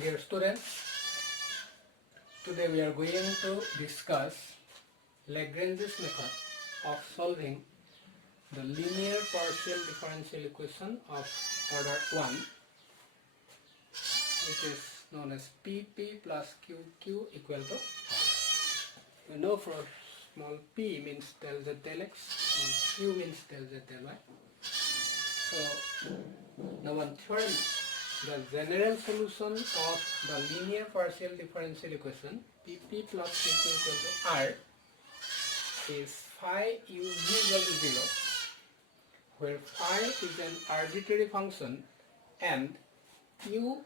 Dear students, today we are going to discuss Lagrange's method of solving the linear partial differential equation of order 1, which is known as PP plus QQ equal to R. We know for small p means del z del x, small q means del z del y. So now one theorem, the general solution of the linear partial differential equation PP plus QQ equal to R is phi u v equal to 0, where phi is an arbitrary function and u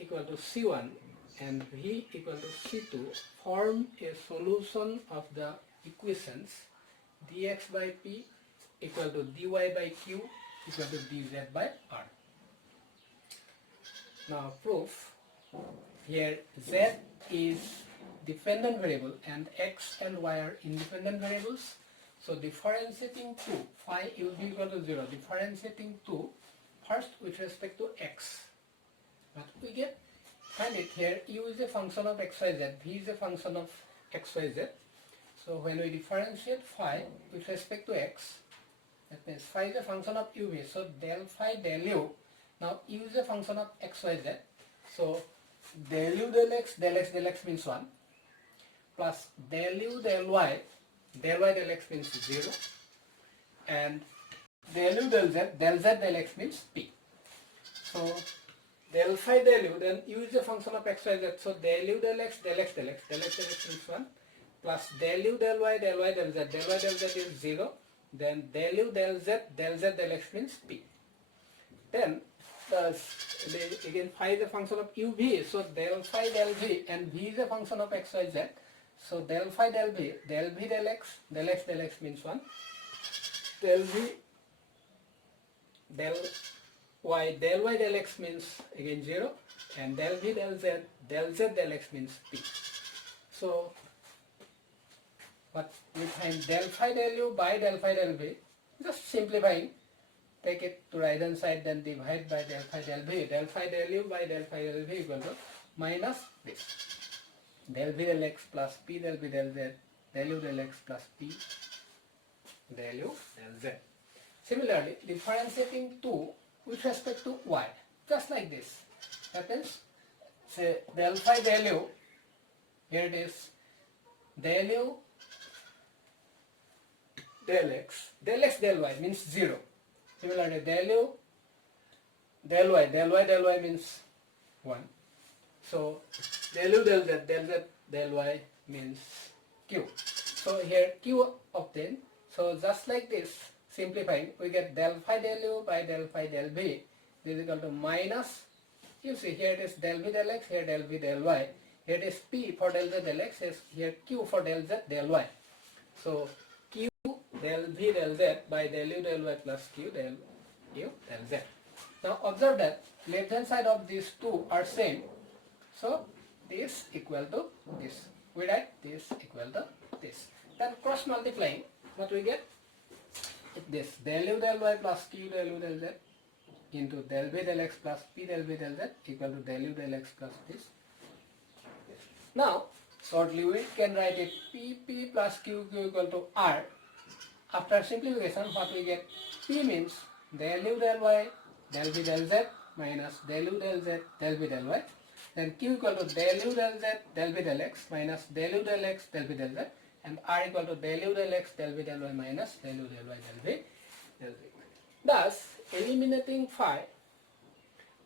equal to c1 and v equal to c2 form a solution of the equations dx by p equal to dy by q equal to dz by r. Now proof, here z is dependent variable and x and y are independent variables. So differentiating to phi u v equal to 0, differentiating to first with respect to x. But we get find it here, u is a function of xyz, v is a function of xyz. So when we differentiate phi with respect to x, that means phi is a function of uv, so del phi del u. Now u is a function of xyz, so del u del x means 1, plus del u del y del x means 0, and del u del z del x means p. So del phi del u, then u is a function of xyz, so del u del x means 1, plus del u del y del z is 0, then del u del z del x means p. Then again phi is a function of uv, so del phi del v, and v is a function of xyz, so del phi del v del x means 1, del v del y del x means again 0, and del v del z del x means p. So what we find del phi del u by del phi del v, just simplifying, take it to right hand side, then divide by del phi del v, del phi del u by del phi del v equal to minus this, del v del x plus p del v del z, del u del x plus p del u del z. Similarly, differentiating 2 with respect to y, just like this, happens, say del phi del u, here it is del u del x del y means 0. Similarly, del u del y means 1. So del u del z del y means q. So here q obtained. So just like this, simplifying, we get del phi del u by del phi del v is equal to minus, you see here it is del v del x, here del v del y, here it is p for del z del x, here q for del z del y. So q del v del z by del u del y plus q del u del z. Now observe that left hand side of these two are same, so this equal to this, we write this equal to this. Then cross multiplying, what we get? This del u del y plus q del u del z into del v del x plus p del v del z equal to del u del x plus this. Now shortly we can write it pp plus qq equal to r. After simplification, what we get? P means del u del y del v del z minus del u del z del v del y. Then q equal to del u del z del v del x minus del u del x del v del z, and r equal to del u del x del v del y minus del u del y del v del z. Thus, eliminating phi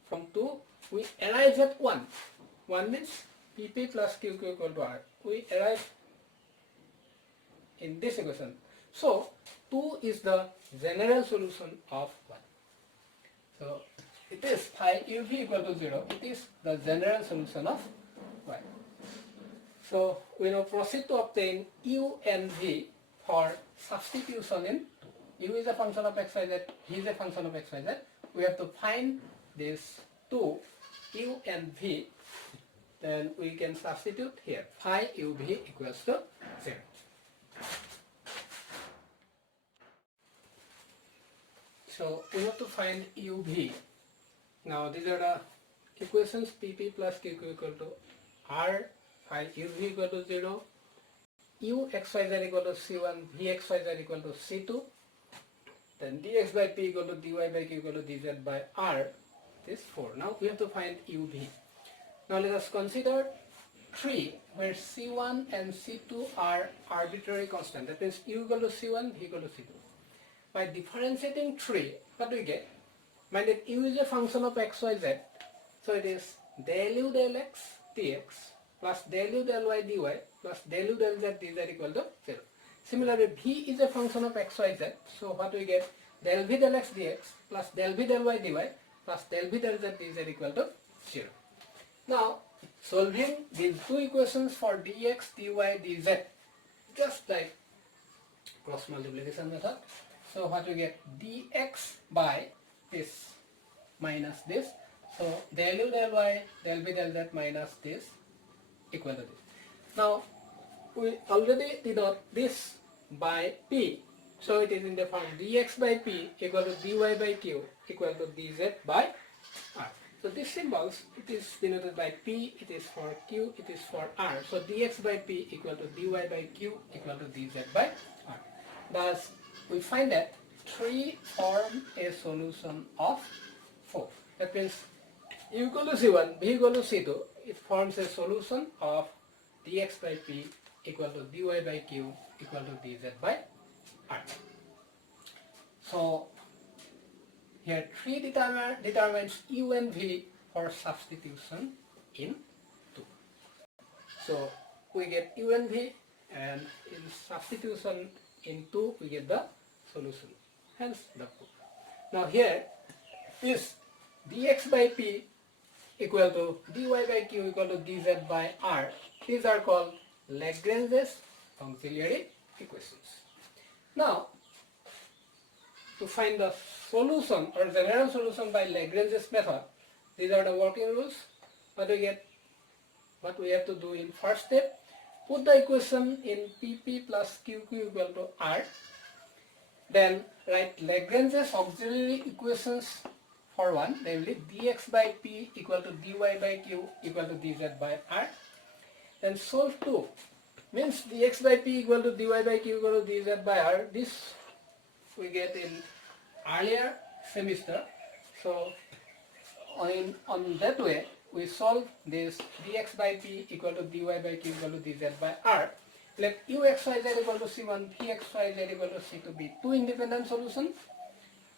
from 2, we arrive at 1. 1 means pp plus qq equal to r. We arrive in this equation. So 2 is the general solution of 1. So it is phi uv equal to 0. It is the general solution of y. So we now proceed to obtain u and v for substitution in 2. U is a function of xyz, v is a function of xyz. We have to find this 2, u and v. Then we can substitute here. Phi uv equals to 0. So we have to find uv. Now these are the equations pp plus qq equal to r, find uv equal to 0, u xyz equal to c1, v xyz equal to c2, then dx by p equal to dy by q equal to dz by r is 4. Now we have to find uv. Now let us consider tree where c1 and c2 are arbitrary constant. That means u equal to c1, v equal to c2. By differentiating tree, what do we get? Mind that u is a function of x, y, z. So it is del u del x dx plus del u del y dy plus del u del z dz equal to 0. Similarly, v is a function of x, y, z. So what we get? Del v del x dx plus del v del y dy plus del v del z dz equal to 0. Now, solving these two equations for dx, dy, dz, just like cross multiplication method. So what we get? Dx by this minus this. So del u del y, del v del z minus this equal to this. Now we already denote this by p. So it is in the form dx by p equal to dy by q equal to dz by r. So these symbols, it is denoted by p, it is for q, it is for r. So dx by p equal to dy by q equal to dz by r. Thus we find that 3 form a solution of 4. That means u equal to c1, v equal to c2, it forms a solution of dx by p equal to dy by q equal to dz by r. So here 3 determines u and v for substitution in 2. So we get u and v, and in substitution in 2 we get the solution. Hence the proof. Now here is dx by p equal to dy by q equal to dz by r. These are called Lagrange's auxiliary equations. Now to find the solution or general solution by Lagrange's method, these are the working rules. What we get? What we have to do in first step, put the equation in pp plus qq equal to r. Then write Lagrange's auxiliary equations for one, namely dx by p equal to dy by q equal to dz by r. Then solve 2, means dx by p equal to dy by q equal to dz by r. This we get in earlier semester. So on that way we solve this dx by p equal to dy by q equal to dz by r. Let u x y z equal to c1, v x y z equal to c2 be two independent solutions.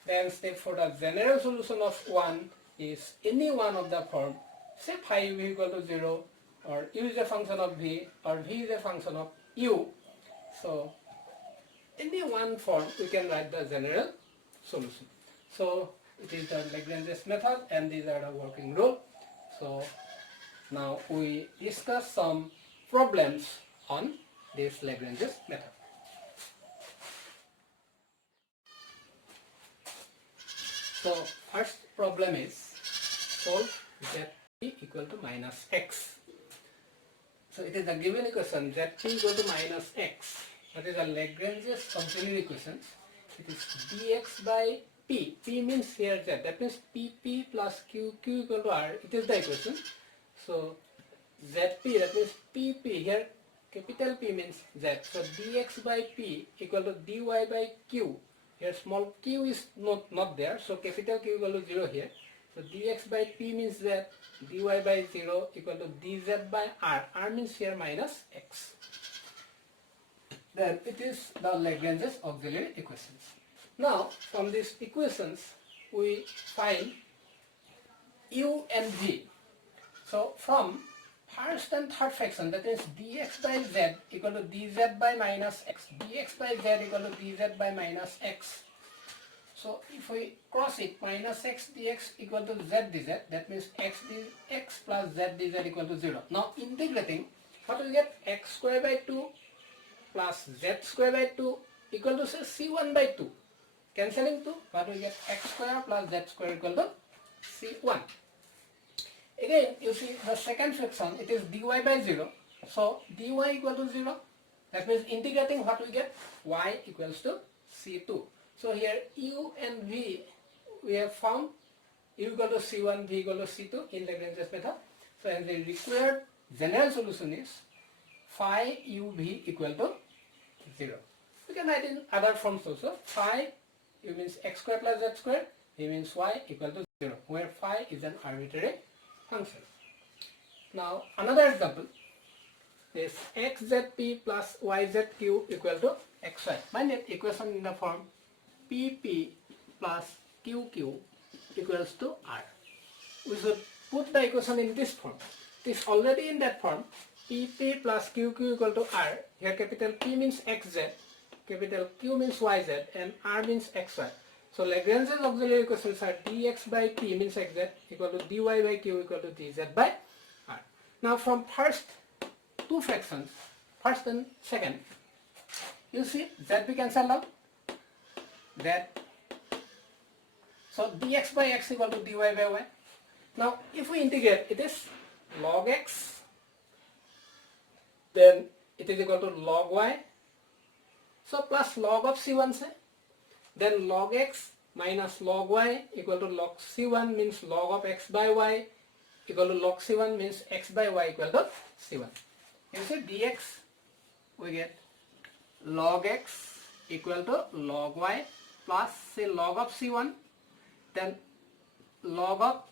Then step for the general solution of 1 is any one of the form, say phi u equal to 0, or u is a function of v, or v is a function of u. So any one form we can write the general solution. So it is the Lagrange's method, and these are the working rule. So now we discuss some problems on this Lagrange's method. So first problem is solve zp equal to minus x. So it is the given equation zp equal to minus x. That is a Lagrange's auxiliary equations. It is dx by p. P means here z. That means pp plus q equal to r. It is the equation. So zp, that means pp, here capital P means z. So dx by p equal to dy by q. Here small q is not there. So capital Q equal to 0 here. So dx by p means z. Dy by 0 equal to dz by r. R means here minus x. Then it is the Lagrange's auxiliary equations. Now from these equations we find u and v. So from first and third fraction, that is dx by z equal to dz by minus x, dx by z equal to dz by minus x. So if we cross it, minus x dx equal to z dz, that means x plus z dz equal to 0. Now integrating, what do we get? X square by 2 plus z square by 2 equal to say c1 by 2. Cancelling 2, what do we get? X square plus z square equal to c1. Again, you see the second fraction, it is dy by 0. So dy equal to 0. That means integrating, what we get? Y equals to c2. So here u and v we have found. u equal to c1, v equal to c2 in Lagrange's method. So and the required general solution is phi u v equal to 0. We can write in other forms also. Phi u means x square plus z square, v means y equal to 0, where phi is an arbitrary function. Now another example is xzp plus yzq equal to xy. Find that equation in the form pp plus qq equals to r. We should put the equation in this form. It is already in that form. pp plus qq equal to r. Here capital P means xz, capital Q means yz, and r means xy. So Lagrange's auxiliary equations are dx by p means xz equal to dy by q equal to dz by r. Now from first two fractions, first and second, you see z we cancel out. That so dx by x equal to dy by y. Now if we integrate, it is log x, then it is equal to log y. So plus log of c1 say, then log x minus log y equal to log c1 means log of x by y equal to log c1 means x by y equal to c1. You see dx, we get log x equal to log y plus say log of c1, then log of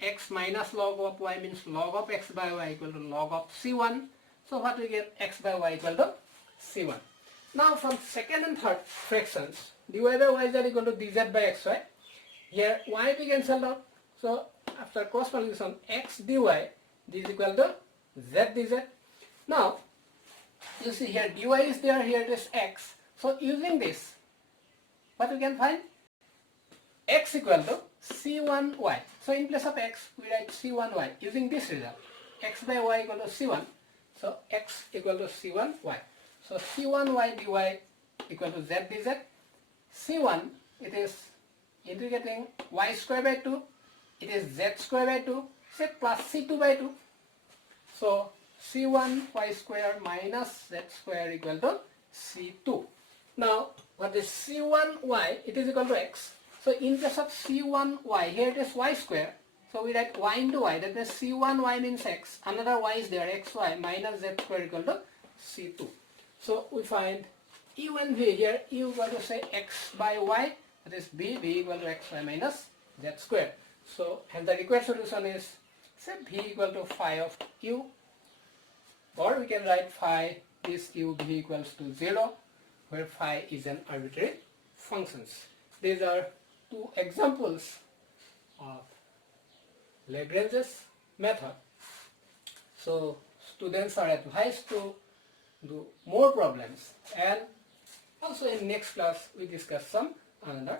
x minus log of y means log of x by y equal to log of c1. So what we get, x by y equal to c1. Now from second and third fractions, dy by yz equal to dz by xy. Here y we cancelled out. So after cross multiplication, x dy is equal to z dz. Now you see here dy is there, here it is x. So using this, what we can find? X equal to c1y. So in place of x, we write c1y using this result. X by y equal to c1. So x equal to c1y. So c1y dy equal to z dz. c1, it is integrating y square by 2. It is z square by 2. Say plus c2 by 2. So c1 y square minus z square equal to c2. Now what is c1y? It is equal to x. So in place of c1y, here it is y square. So we write y into y. That means c1y means x. Another y is there, xy minus z square equal to c2. So we find u and v. Here u equal to say x by y. That is v equal to xy minus z square. So hence the required solution is say v equal to phi of u. Or we can write phi is u v equals to 0, where phi is an arbitrary functions. These are two examples of Lagrange's method. So students are advised to do more problems, and also in next class we discuss some another